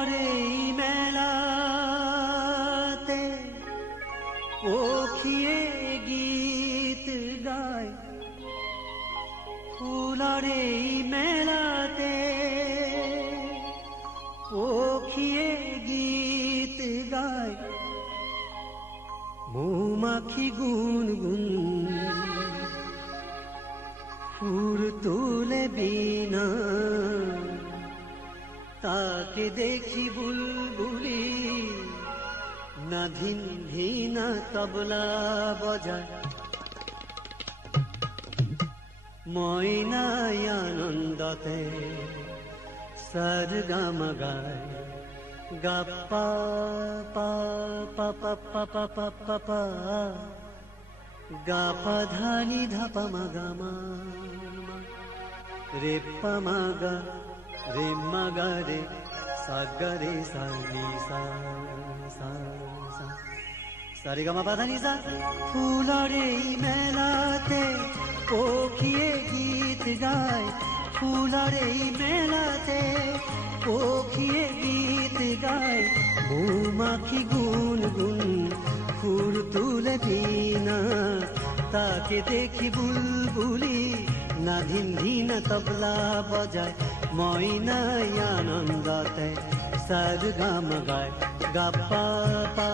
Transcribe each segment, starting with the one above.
Fuller এই মেলাতে পখিয়ে গীত গায়, ফুলার এই মেলাতে পখিয়ে গীত গায়, মৌমাখি গুনগুন সুর তোলে বীণা, তাকে দেখি বুলবুলি না ধিন ধিনা তবলা বজায়, ময়নায় আনন্দতে সরগম গায়, গাপ্পা পা পা পা পা পা পা পা পা, গাপা ধানি ধাপা মাগা মা, রে পা মাগা রে মাগা রে সা গা রে সা নি সা সা সা, সা রে গা মা পা ধা নি সা। ফুলার এই মেলাতে পখিয়ে গীত গায়, ফুলার এই মেলাতে পখিয়ে গীত গায়, মৌমাখি গুনগুন সুর তুলে বীণা, তাকে দেখি বুলবুলি না ধিন ধিনা তবলা বজায়, ময়নায় আনন্দতে সরগম গায়, গাপ্পা পা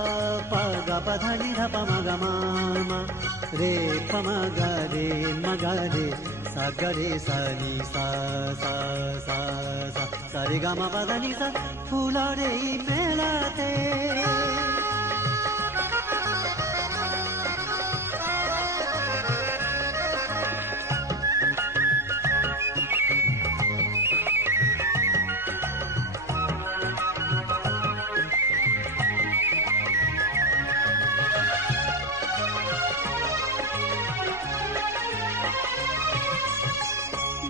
পা গাপা ধানি ধাপা মাগা মা, রে পা মাগা রে মাগা রে সা গা রে সা নি সা সা সা সা, সা রে গা মা পা ধা নি সা। ফুলার এই মেলাতে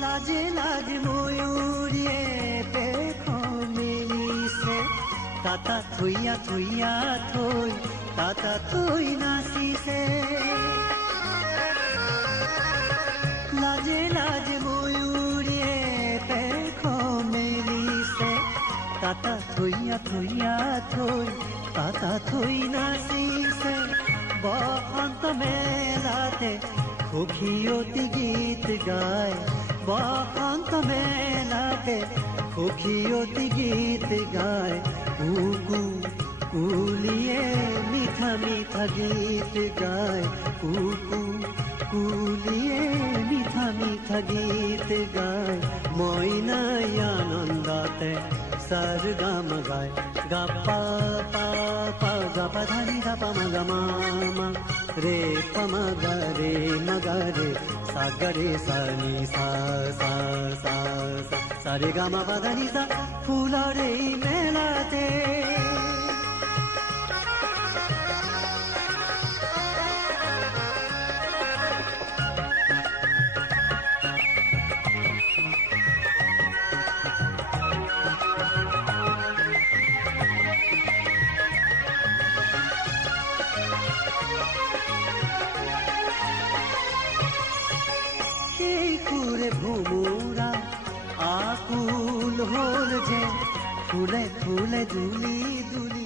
লাজে লাজ ময়ূরিয়ে পেখো মিলিছে, তাতা থইয়া থইয়া থই তাতা থই নাচিছে, লাজে লাজ ময়ূরিয়ে পেখো মিলিছে, তাতা থইয়া থইয়া থই তাতা থই নাচিছে, বসন্ত মেলাতে সখীয়তি গীত গায়, বসন্ত মেলাতে সখীয়তি গীত গায়, কুকু কুলিয়ে মিঠা মিঠা গীত গায়, কুকু কুলিয়ে মিঠা মিঠা গীত গায়, ময়নায় আনন্দতে সরগম গায়, গাপ্পা পা পা গাপা ধানি ধাপা মাগা মা, রে পা মাগা রে মাগা রে সা গা রে সা নি সা সা সা সা, সা রে গা মা পা ধা নি সা। ফুলার এই মেলাতে ফুলে ভুমুরা আকুল হল যে, ফুলে ফুলে দুলি দুলি